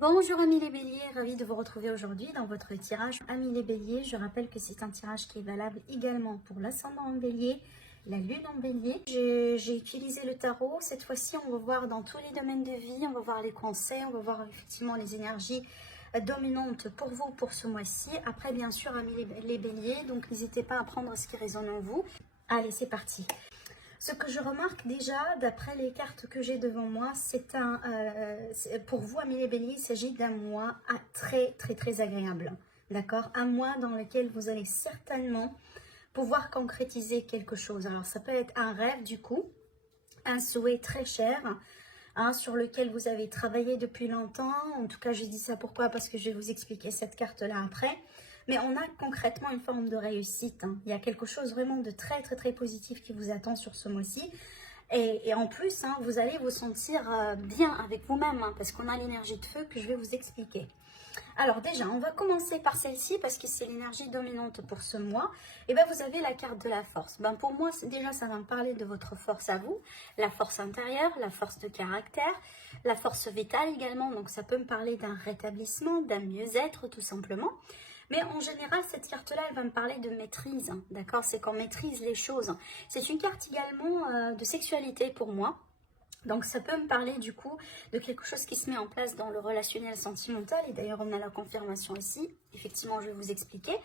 Bonjour amis les béliers, ravi de vous retrouver aujourd'hui dans votre tirage amis les béliers. Je rappelle que c'est un tirage qui est valable également pour l'ascendant en bélier, la lune en bélier. J'ai utilisé le tarot, cette fois-ci on va voir dans tous les domaines de vie, on va voir les conseils, on va voir effectivement les énergies dominantes pour vous pour ce mois-ci. Après bien sûr amis les béliers, donc n'hésitez pas à prendre ce qui résonne en vous. Allez, c'est parti. Ce que je remarque déjà, d'après les cartes que j'ai devant moi, pour vous, amis les béliers, il s'agit d'un mois très agréable. D'accord? Un mois dans lequel vous allez certainement pouvoir concrétiser quelque chose. Alors, ça peut être un rêve du coup, un souhait très cher, sur lequel vous avez travaillé depuis longtemps. En tout cas, je dis ça pourquoi? Parce que je vais vous expliquer cette carte-là après. Mais on a concrètement une forme de réussite. Il y a quelque chose vraiment de très positif qui vous attend sur ce mois-ci. Et en plus, vous allez vous sentir bien avec vous-même, parce qu'on a l'énergie de feu que je vais vous expliquer. Alors déjà, on va commencer par celle-ci parce que c'est l'énergie dominante pour ce mois. Et bien, vous avez la carte de la force. Pour moi, déjà, ça va me parler de votre force à vous, la force intérieure, la force de caractère, la force vitale également. Donc, ça peut me parler d'un rétablissement, d'un mieux-être tout simplement. Mais en général, cette carte-là, elle va me parler de maîtrise, d'accord? C'est qu'on maîtrise les choses. C'est une carte également de sexualité pour moi. Donc ça peut me parler du coup de quelque chose qui se met en place dans le relationnel sentimental. Et d'ailleurs, on a la confirmation ici. Effectivement, je vais vous expliquer.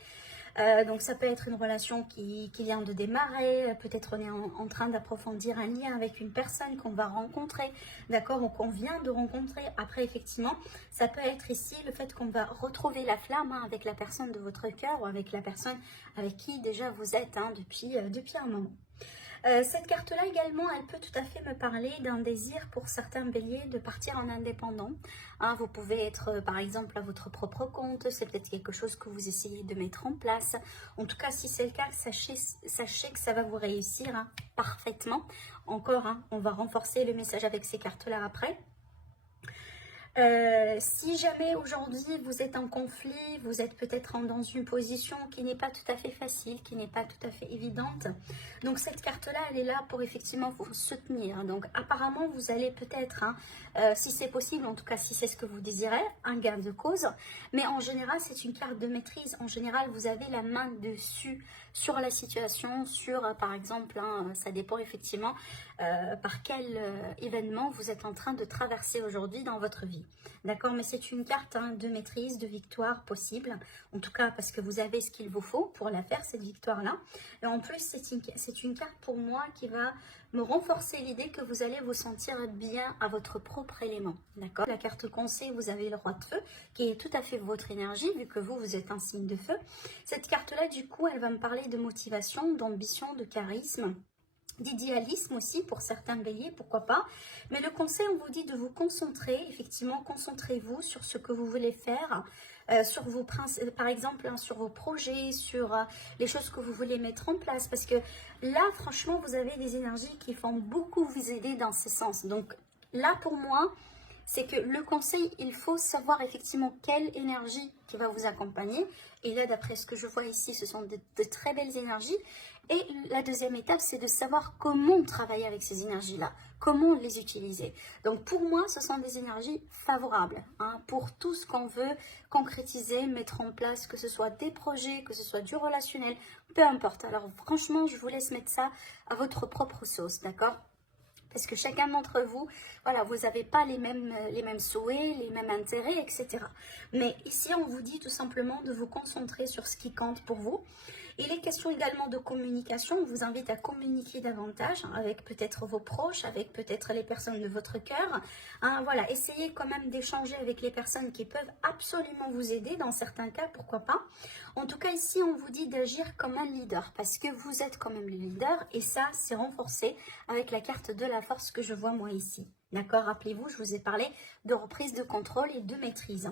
Donc ça peut être une relation qui vient de démarrer, peut-être on est en train d'approfondir un lien avec une personne qu'on va rencontrer, d'accord, ou qu'on vient de rencontrer. Après effectivement, ça peut être ici le fait qu'on va retrouver la flamme avec la personne de votre cœur ou avec la personne avec qui déjà vous êtes depuis un moment. Cette carte-là également, elle peut tout à fait me parler d'un désir pour certains béliers de partir en indépendant. Vous pouvez être par exemple à votre propre compte, c'est peut-être quelque chose que vous essayez de mettre en place. En tout cas, si c'est le cas, sachez que ça va vous réussir parfaitement. Encore, on va renforcer le message avec ces cartes-là après. Si jamais aujourd'hui vous êtes en conflit, vous êtes peut-être dans une position qui n'est pas tout à fait facile, qui n'est pas tout à fait évidente. Donc cette carte-là, elle est là pour effectivement vous soutenir. Donc apparemment, vous allez peut-être, si c'est possible, en tout cas si c'est ce que vous désirez, un gain de cause. Mais en général, c'est une carte de maîtrise. En général, vous avez la main dessus sur la situation, sur par exemple, ça dépend effectivement par quel événement vous êtes en train de traverser aujourd'hui dans votre vie. D'accord, mais c'est une carte de maîtrise, de victoire possible. En tout cas, parce que vous avez ce qu'il vous faut pour la faire, cette victoire-là. Et en plus, c'est une carte pour moi qui va me renforcer l'idée que vous allez vous sentir bien à votre propre élément. D'accord. La carte conseil, vous avez le roi de feu, qui est tout à fait votre énergie, vu que vous êtes un signe de feu. Cette carte-là, du coup, elle va me parler de motivation, d'ambition, de charisme, d'idéalisme aussi pour certains béliers, pourquoi pas. Mais le conseil, on vous dit de vous concentrer, effectivement, concentrez-vous sur ce que vous voulez faire, sur vos principes, par exemple, sur vos projets, sur les choses que vous voulez mettre en place. Parce que là, franchement, vous avez des énergies qui vont beaucoup vous aider dans ce sens. Donc là, pour moi, c'est que le conseil, il faut savoir effectivement quelle énergie qui va vous accompagner. Et là, d'après ce que je vois ici, ce sont de très belles énergies. Et la deuxième étape, c'est de savoir comment travailler avec ces énergies-là, comment les utiliser. Donc pour moi, ce sont des énergies favorables pour tout ce qu'on veut concrétiser, mettre en place, que ce soit des projets, que ce soit du relationnel, peu importe. Alors franchement, je vous laisse mettre ça à votre propre sauce, d'accord ? Parce que chacun d'entre vous, voilà, vous n'avez pas les mêmes souhaits, les mêmes intérêts, etc. Mais ici, on vous dit tout simplement de vous concentrer sur ce qui compte pour vous. Il est question également de communication. On vous invite à communiquer davantage avec peut-être vos proches, avec peut-être les personnes de votre cœur. Voilà, essayez quand même d'échanger avec les personnes qui peuvent absolument vous aider. Dans certains cas, pourquoi pas. En tout cas, ici, on vous dit d'agir comme un leader parce que vous êtes quand même le leader. Et ça, c'est renforcé avec la carte de la force que je vois moi ici. D'accord? Rappelez-vous, je vous ai parlé de reprise de contrôle et de maîtrise.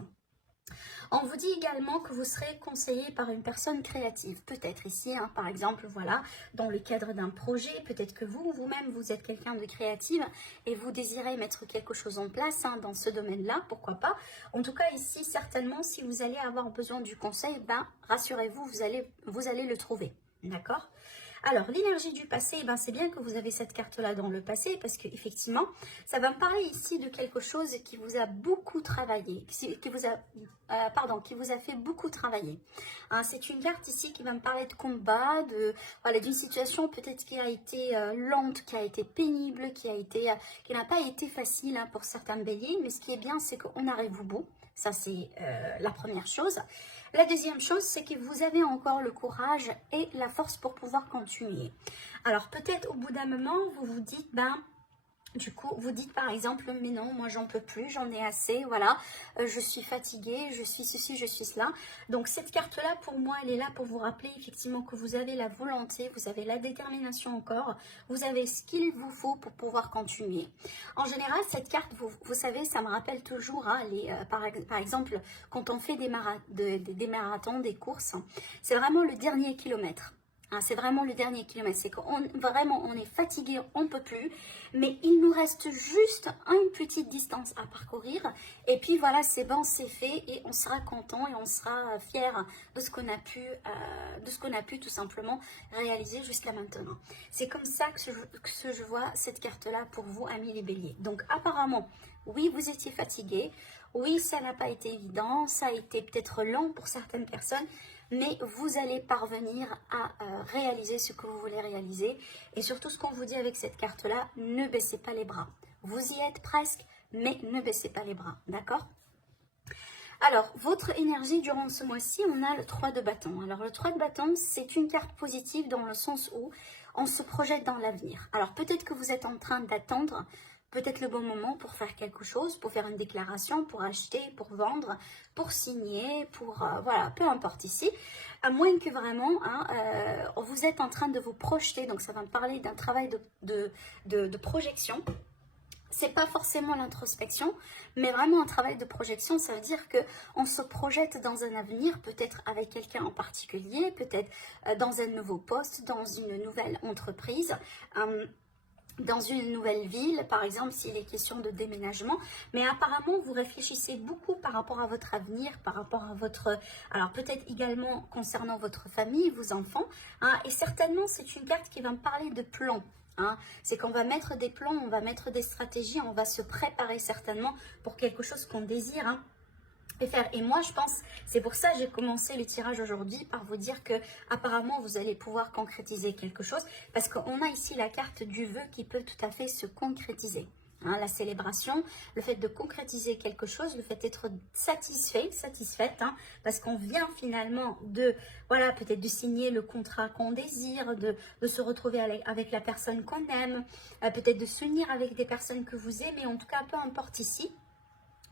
On vous dit également que vous serez conseillé par une personne créative. Peut-être ici, par exemple, voilà, dans le cadre d'un projet, peut-être que vous-même, vous êtes quelqu'un de créative et vous désirez mettre quelque chose en place dans ce domaine-là, pourquoi pas. En tout cas, ici, certainement, si vous allez avoir besoin du conseil, rassurez-vous, vous allez le trouver. D'accord ? Alors, l'énergie du passé, eh ben, c'est bien que vous avez cette carte-là dans le passé parce qu'effectivement, ça va me parler ici de quelque chose qui vous a beaucoup travaillé, qui vous a fait beaucoup travailler. Hein, c'est une carte ici qui va me parler de combat, voilà, d'une situation peut-être qui a été lente, qui a été pénible, qui n'a pas été facile hein, pour certains béliers, mais ce qui est bien, c'est qu'on arrive au bout. Ça, c'est la première chose. La deuxième chose, c'est que vous avez encore le courage et la force pour pouvoir continuer. Alors, peut-être au bout d'un moment, vous vous dites, ben, du coup, vous dites par exemple, mais non, moi j'en peux plus, j'en ai assez, voilà, je suis fatiguée, je suis ceci, je suis cela. Donc cette carte-là, pour moi, elle est là pour vous rappeler effectivement que vous avez la volonté, vous avez la détermination encore, vous avez ce qu'il vous faut pour pouvoir continuer. En général, cette carte, vous savez, ça me rappelle toujours, hein, par exemple, quand on fait des marathons, des courses, c'est vraiment le dernier kilomètre. Hein, c'est vraiment le dernier kilomètre, c'est qu'on vraiment on est fatigué, on ne peut plus, mais il nous reste juste une petite distance à parcourir et puis voilà, c'est bon, c'est fait et on sera content et on sera fier de ce qu'on a pu tout simplement réaliser jusqu'à maintenant. C'est comme ça que je vois cette carte-là pour vous, amis les béliers. Donc apparemment, oui, vous étiez fatigué, oui, ça n'a pas été évident, ça a été peut-être lent pour certaines personnes, mais vous allez parvenir à réaliser ce que vous voulez réaliser. Et surtout, ce qu'on vous dit avec cette carte-là, ne baissez pas les bras. Vous y êtes presque, mais ne baissez pas les bras, d'accord? Alors, votre énergie durant ce mois-ci, on a le 3 de bâton. Alors, le 3 de bâton, c'est une carte positive dans le sens où on se projette dans l'avenir. Alors, peut-être que vous êtes en train d'attendre peut-être le bon moment pour faire quelque chose, pour faire une déclaration, pour acheter, pour vendre, pour signer, voilà, peu importe ici. À moins que vraiment, hein, vous êtes en train de vous projeter, donc ça va me parler d'un travail de projection. C'est pas forcément l'introspection, mais vraiment un travail de projection. Ça veut dire que on se projette dans un avenir, peut-être avec quelqu'un en particulier, peut-être dans un nouveau poste, dans une nouvelle entreprise. Dans une nouvelle ville, par exemple, s'il est question de déménagement. Mais apparemment, vous réfléchissez beaucoup par rapport à votre avenir, par rapport à votre... Alors, peut-être également concernant votre famille, vos enfants. Hein, et certainement, c'est une carte qui va me parler de plans. Hein. C'est qu'on va mettre des plans, on va mettre des stratégies, on va se préparer certainement pour quelque chose qu'on désire. Hein. Et moi, je pense, c'est pour ça que j'ai commencé le tirage aujourd'hui par vous dire que apparemment vous allez pouvoir concrétiser quelque chose parce qu'on a ici la carte du vœu qui peut tout à fait se concrétiser. Hein, la célébration, le fait de concrétiser quelque chose, le fait d'être satisfaite, hein, parce qu'on vient finalement de, voilà, peut-être de signer le contrat qu'on désire, de se retrouver avec la personne qu'on aime, peut-être de s'unir avec des personnes que vous aimez, en tout cas, peu importe ici.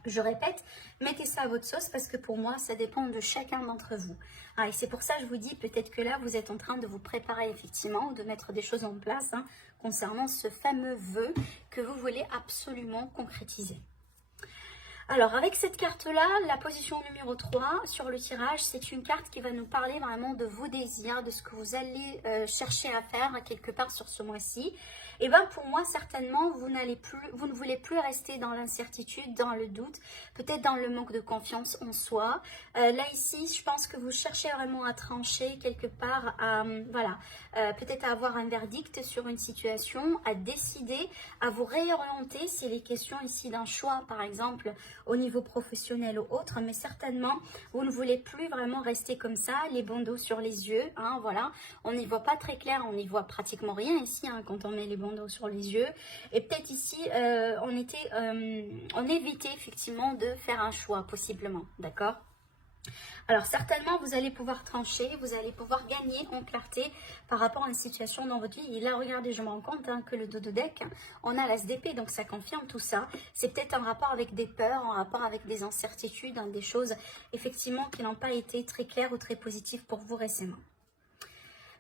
Je répète, mettez ça à votre sauce parce que pour moi, ça dépend de chacun d'entre vous. Ah, et c'est pour ça que je vous dis, peut-être que là, vous êtes en train de vous préparer effectivement, de mettre des choses en place hein, concernant ce fameux vœu que vous voulez absolument concrétiser. Alors, avec cette carte-là, la position numéro 3 sur le tirage, c'est une carte qui va nous parler vraiment de vos désirs, de ce que vous allez chercher à faire quelque part sur ce mois-ci. Et bien, pour moi, certainement, vous ne voulez plus rester dans l'incertitude, dans le doute, peut-être dans le manque de confiance en soi. Là, ici, je pense que vous cherchez vraiment à trancher quelque part, peut-être à avoir un verdict sur une situation, à décider, à vous réorienter s'il est question ici d'un choix, par exemple, au niveau professionnel ou autre, mais certainement, vous ne voulez plus vraiment rester comme ça, les bandeaux sur les yeux, hein, voilà. On n'y voit pas très clair, on n'y voit pratiquement rien ici, hein, quand on met les bandeaux sur les yeux. Et peut-être ici, on évitait effectivement de faire un choix, possiblement, d'accord ? Alors certainement vous allez pouvoir trancher, vous allez pouvoir gagner en clarté par rapport à une situation dans votre vie. Et là regardez, je me rends compte hein, que le dos de deck, on a l'ASDP, donc ça confirme tout ça. C'est peut-être un rapport avec des peurs, un rapport avec des incertitudes, hein, des choses effectivement qui n'ont pas été très claires ou très positives pour vous récemment.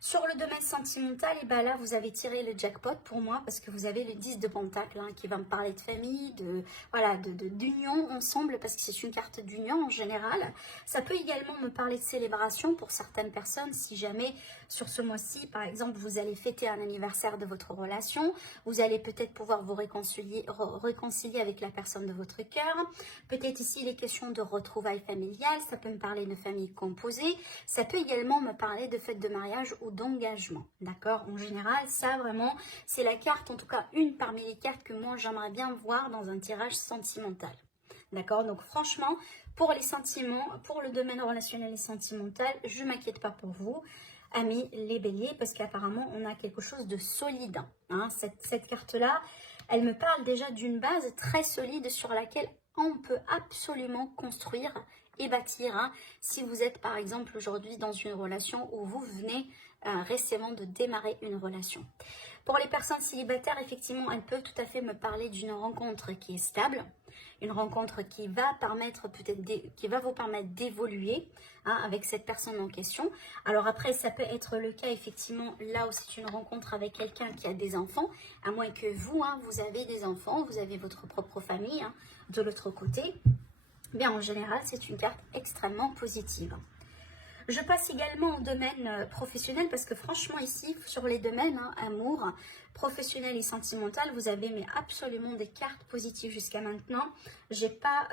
Sur le domaine sentimental, et ben là, vous avez tiré le jackpot pour moi parce que vous avez le 10 de Pentacle hein, qui va me parler de famille, d'union ensemble parce que c'est une carte d'union en général. Ça peut également me parler de célébration pour certaines personnes si jamais sur ce mois-ci, par exemple, vous allez fêter un anniversaire de votre relation. Vous allez peut-être pouvoir vous réconcilier avec la personne de votre cœur. Peut-être ici, les questions de retrouvailles familiales. Ça peut me parler de famille composée. Ça peut également me parler de fête de mariage ou ou d'engagement, d'accord? En général, ça vraiment, c'est la carte, en tout cas une parmi les cartes que moi j'aimerais bien voir dans un tirage sentimental, d'accord? Donc franchement, pour les sentiments, pour le domaine relationnel et sentimental, je ne m'inquiète pas pour vous, amis les béliers, parce qu'apparemment on a quelque chose de solide, hein? Cette carte-là, elle me parle déjà d'une base très solide sur laquelle on peut absolument construire et bâtir, hein, si vous êtes par exemple aujourd'hui dans une relation ou vous venez récemment de démarrer une relation. Pour les personnes célibataires, effectivement, elle peut tout à fait me parler d'une rencontre qui est stable, une rencontre qui va vous permettre d'évoluer, hein, avec cette personne en question. Alors après, ça peut être le cas effectivement là où c'est une rencontre avec quelqu'un qui a des enfants, à moins que vous, hein, vous avez des enfants, vous avez votre propre famille, hein, de l'autre côté. Bien, en général, c'est une carte extrêmement positive. Je passe également au domaine professionnel parce que franchement ici, sur les domaines, hein, amour, professionnel et sentimental, vous avez mais absolument des cartes positives jusqu'à maintenant. J'ai pas,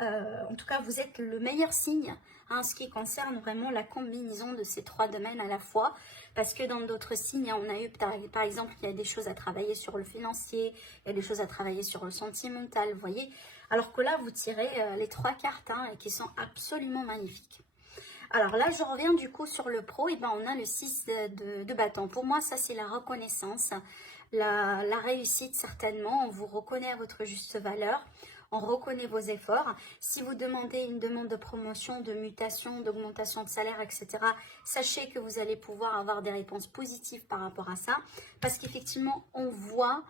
en tout cas, vous êtes le meilleur signe, hein, en ce qui concerne vraiment la combinaison de ces trois domaines à la fois. Parce que dans d'autres signes, on a eu, par exemple, il y a des choses à travailler sur le financier, il y a des choses à travailler sur le sentimental, vous voyez. Alors que là, vous tirez les trois cartes, hein, qui sont absolument magnifiques. Alors là, je reviens du coup sur le pro, et ben on a le 6 de bâton. Pour moi, ça c'est la reconnaissance, la réussite certainement. On vous reconnaît à votre juste valeur, on reconnaît vos efforts. Si vous demandez une demande de promotion, de mutation, d'augmentation de salaire, etc., sachez que vous allez pouvoir avoir des réponses positives par rapport à ça. Parce qu'effectivement, on voit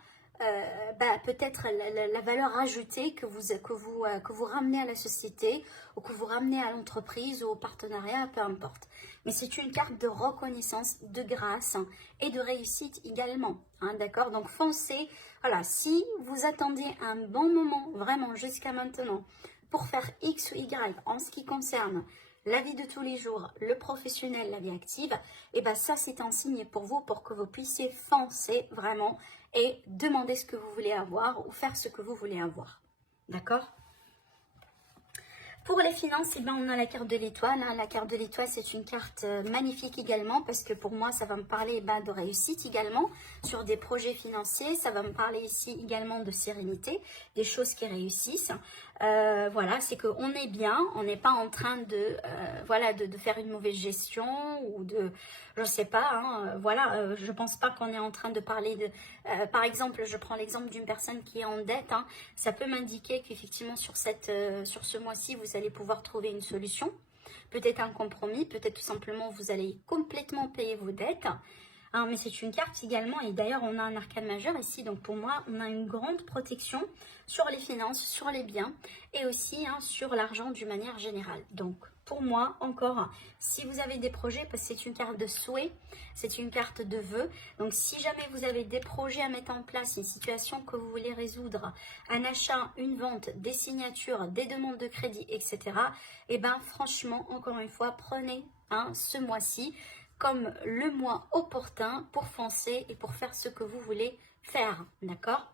peut-être la valeur ajoutée que vous ramenez à la société ou que vous ramenez à l'entreprise ou au partenariat, peu importe. Mais c'est une carte de reconnaissance, de grâce, hein, et de réussite également, hein, d'accord? Donc foncez, voilà, si vous attendez un bon moment, vraiment jusqu'à maintenant, pour faire X ou Y en ce qui concerne la vie de tous les jours, le professionnel, la vie active, et bien ça c'est un signe pour vous, pour que vous puissiez foncer vraiment et demander ce que vous voulez avoir ou faire ce que vous voulez avoir. D'accord? Pour les finances, eh ben, on a la carte de l'étoile. Hein. La carte de l'étoile, c'est une carte magnifique également parce que pour moi, ça va me parler de réussite également sur des projets financiers. Ça va me parler ici également de sérénité, des choses qui réussissent. Voilà, c'est qu'on est bien, on n'est pas en train de, de faire une mauvaise gestion ou de, je sais pas, hein, je pense pas qu'on est en train de parler de, par exemple, je prends l'exemple d'une personne qui est en dette, hein, ça peut m'indiquer qu'effectivement sur ce mois-ci, vous allez pouvoir trouver une solution, peut-être un compromis, peut-être tout simplement vous allez complètement payer vos dettes. Hein, mais c'est une carte également, et d'ailleurs on a un arcane majeur ici, donc pour moi on a une grande protection sur les finances, sur les biens et aussi, hein, sur l'argent d'une manière générale. Donc pour moi encore, si vous avez des projets, parce que c'est une carte de souhait, c'est une carte de vœux, donc si jamais vous avez des projets à mettre en place, une situation que vous voulez résoudre, un achat, une vente, des signatures, des demandes de crédit, etc., et ben franchement, encore une fois, prenez, hein, ce mois-ci comme le mois opportun pour foncer et pour faire ce que vous voulez faire, d'accord?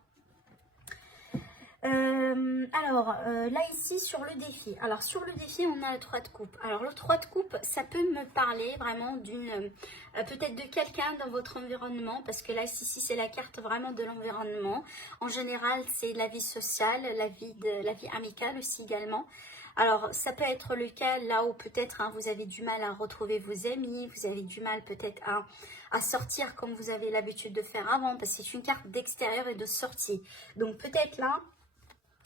Là ici sur le défi, alors sur le défi on a le 3 de coupe. Alors le 3 de coupe, ça peut me parler vraiment d'une peut-être de quelqu'un dans votre environnement, parce que là ici c'est la carte vraiment de l'environnement. En général c'est la vie sociale, la vie amicale aussi également. Alors, ça peut être le cas là où peut-être, hein, vous avez du mal à retrouver vos amis, vous avez du mal peut-être à sortir comme vous avez l'habitude de faire avant, parce que c'est une carte d'extérieur et de sortie. Donc peut-être là,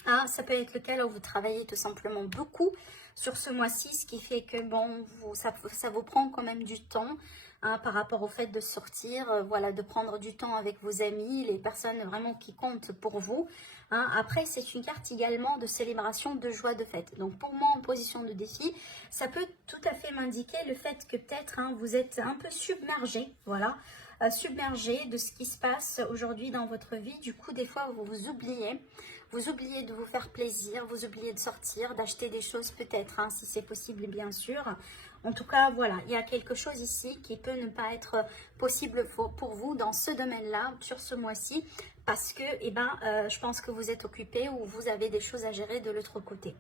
hein, ça peut être le cas là où vous travaillez tout simplement beaucoup sur ce mois-ci, ce qui fait que bon, ça vous prend quand même du temps, hein, par rapport au fait de sortir, de prendre du temps avec vos amis, les personnes vraiment qui comptent pour vous. Hein. Après, c'est une carte également de célébration, de joie, de fête. Donc pour moi, en position de défi, ça peut tout à fait m'indiquer le fait que peut-être, hein, vous êtes un peu submergé, submergé de ce qui se passe aujourd'hui dans votre vie. Du coup, des fois, vous oubliez de vous faire plaisir, vous oubliez de sortir, d'acheter des choses peut-être, hein, si c'est possible bien sûr. En tout cas, voilà, il y a quelque chose ici qui peut ne pas être possible pour vous dans ce domaine-là, sur ce mois-ci, parce que, je pense que vous êtes occupé ou vous avez des choses à gérer de l'autre côté.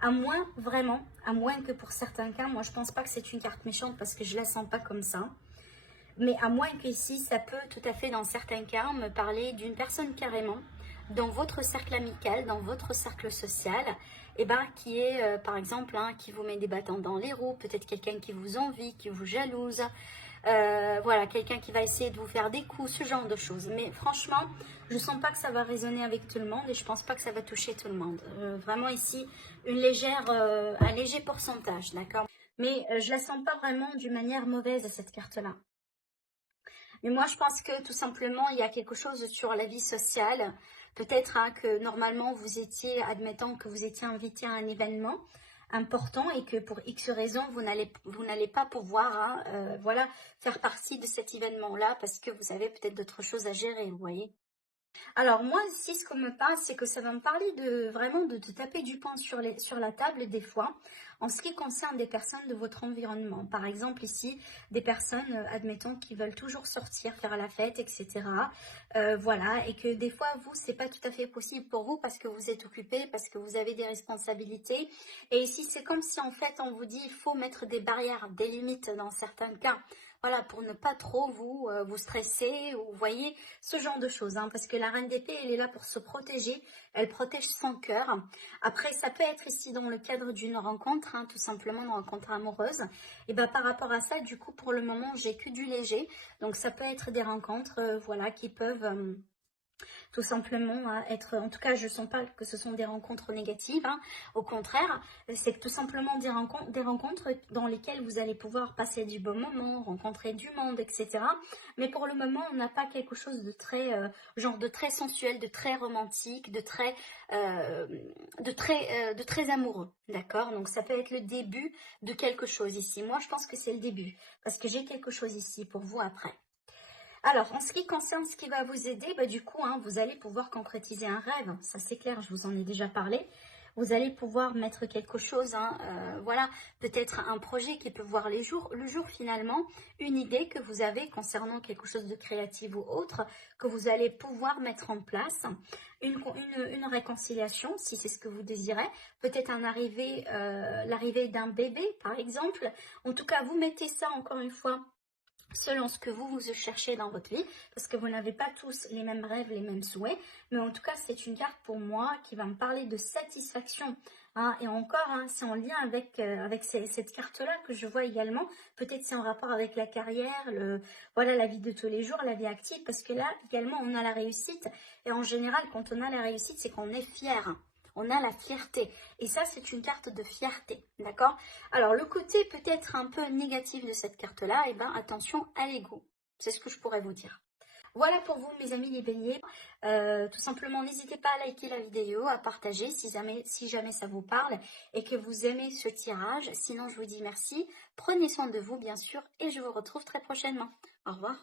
À moins, vraiment, à moins que pour certains cas, moi je pense pas que c'est une carte méchante parce que je la sens pas comme ça. Mais à moins que ici, ça peut tout à fait, dans certains cas, me parler d'une personne carrément, dans votre cercle amical, dans votre cercle social, et ben, qui est, par exemple, hein, qui vous met des bâtons dans les roues, peut-être quelqu'un qui vous envie, qui vous jalouse, voilà, quelqu'un qui va essayer de vous faire des coups, ce genre de choses. Mais franchement, je sens pas que ça va résonner avec tout le monde et je pense pas que ça va toucher tout le monde. Vraiment ici, un léger pourcentage, d'accord? Mais je la sens pas vraiment d'une manière mauvaise, cette carte-là. Mais moi, je pense que tout simplement, il y a quelque chose sur la vie sociale. Peut-être hein, que normalement, vous étiez, admettons que vous étiez invité à un événement important et que pour X raisons, vous n'allez pas pouvoir hein, voilà, faire partie de cet événement-là parce que vous avez peut-être d'autres choses à gérer, vous voyez. Alors moi, ici, ce qu'on me parle, c'est que ça va me parler de vraiment de taper du poing sur la table des fois, en ce qui concerne des personnes de votre environnement. Par exemple, ici, des personnes, admettons, qui veulent toujours sortir, faire la fête, etc. Voilà, et que des fois, vous, c'est pas tout à fait possible pour vous parce que vous êtes occupé, parce que vous avez des responsabilités. Et ici, c'est comme si, en fait, on vous dit, il faut mettre des barrières, des limites dans certains cas. Voilà, pour ne pas trop vous stresser, ou vous voyez, ce genre de choses, hein, parce que la reine d'épée, elle est là pour se protéger, elle protège son cœur. Après, ça peut être ici dans le cadre d'une rencontre, hein, tout simplement une rencontre amoureuse. Et ben par rapport à ça, du coup, pour le moment, j'ai que du léger. Donc, ça peut être des rencontres, voilà, qui peuvent tout simplement à être, en tout cas je ne sens pas que ce sont des rencontres négatives, hein. Au contraire, c'est tout simplement des rencontres dans lesquelles vous allez pouvoir passer du bon moment, rencontrer du monde, etc. Mais pour le moment, on n'a pas quelque chose de très, genre de très sensuel, de très romantique, de très amoureux, d'accord? Donc ça peut être le début de quelque chose ici. Moi, je pense que c'est le début, parce que j'ai quelque chose ici pour vous après. Alors, en ce qui concerne ce qui va vous aider, bah, du coup, hein, vous allez pouvoir concrétiser un rêve. Ça, c'est clair, je vous en ai déjà parlé. Vous allez pouvoir mettre quelque chose, hein, voilà, peut-être un projet qui peut voir le jour finalement, une idée que vous avez concernant quelque chose de créatif ou autre, que vous allez pouvoir mettre en place, une réconciliation, si c'est ce que vous désirez, peut-être l'arrivée d'un bébé, par exemple. En tout cas, vous mettez ça, encore une fois, selon ce que vous cherchez dans votre vie, parce que vous n'avez pas tous les mêmes rêves, les mêmes souhaits, mais en tout cas, c'est une carte pour moi qui va me parler de satisfaction. Hein, et encore, hein, c'est en lien avec cette carte-là que je vois également. Peut-être c'est en rapport avec la carrière, voilà, la vie de tous les jours, la vie active, parce que là, également, on a la réussite. Et en général, quand on a la réussite, c'est qu'on est fier. On a la fierté. Et ça, c'est une carte de fierté. D'accord? Alors, le côté peut-être un peu négatif de cette carte-là, eh ben, attention à l'ego. C'est ce que je pourrais vous dire. Voilà pour vous, mes amis les béliers. Tout simplement, n'hésitez pas à liker la vidéo, à partager si jamais ça vous parle et que vous aimez ce tirage. Sinon, je vous dis merci. Prenez soin de vous, bien sûr, et je vous retrouve très prochainement. Au revoir.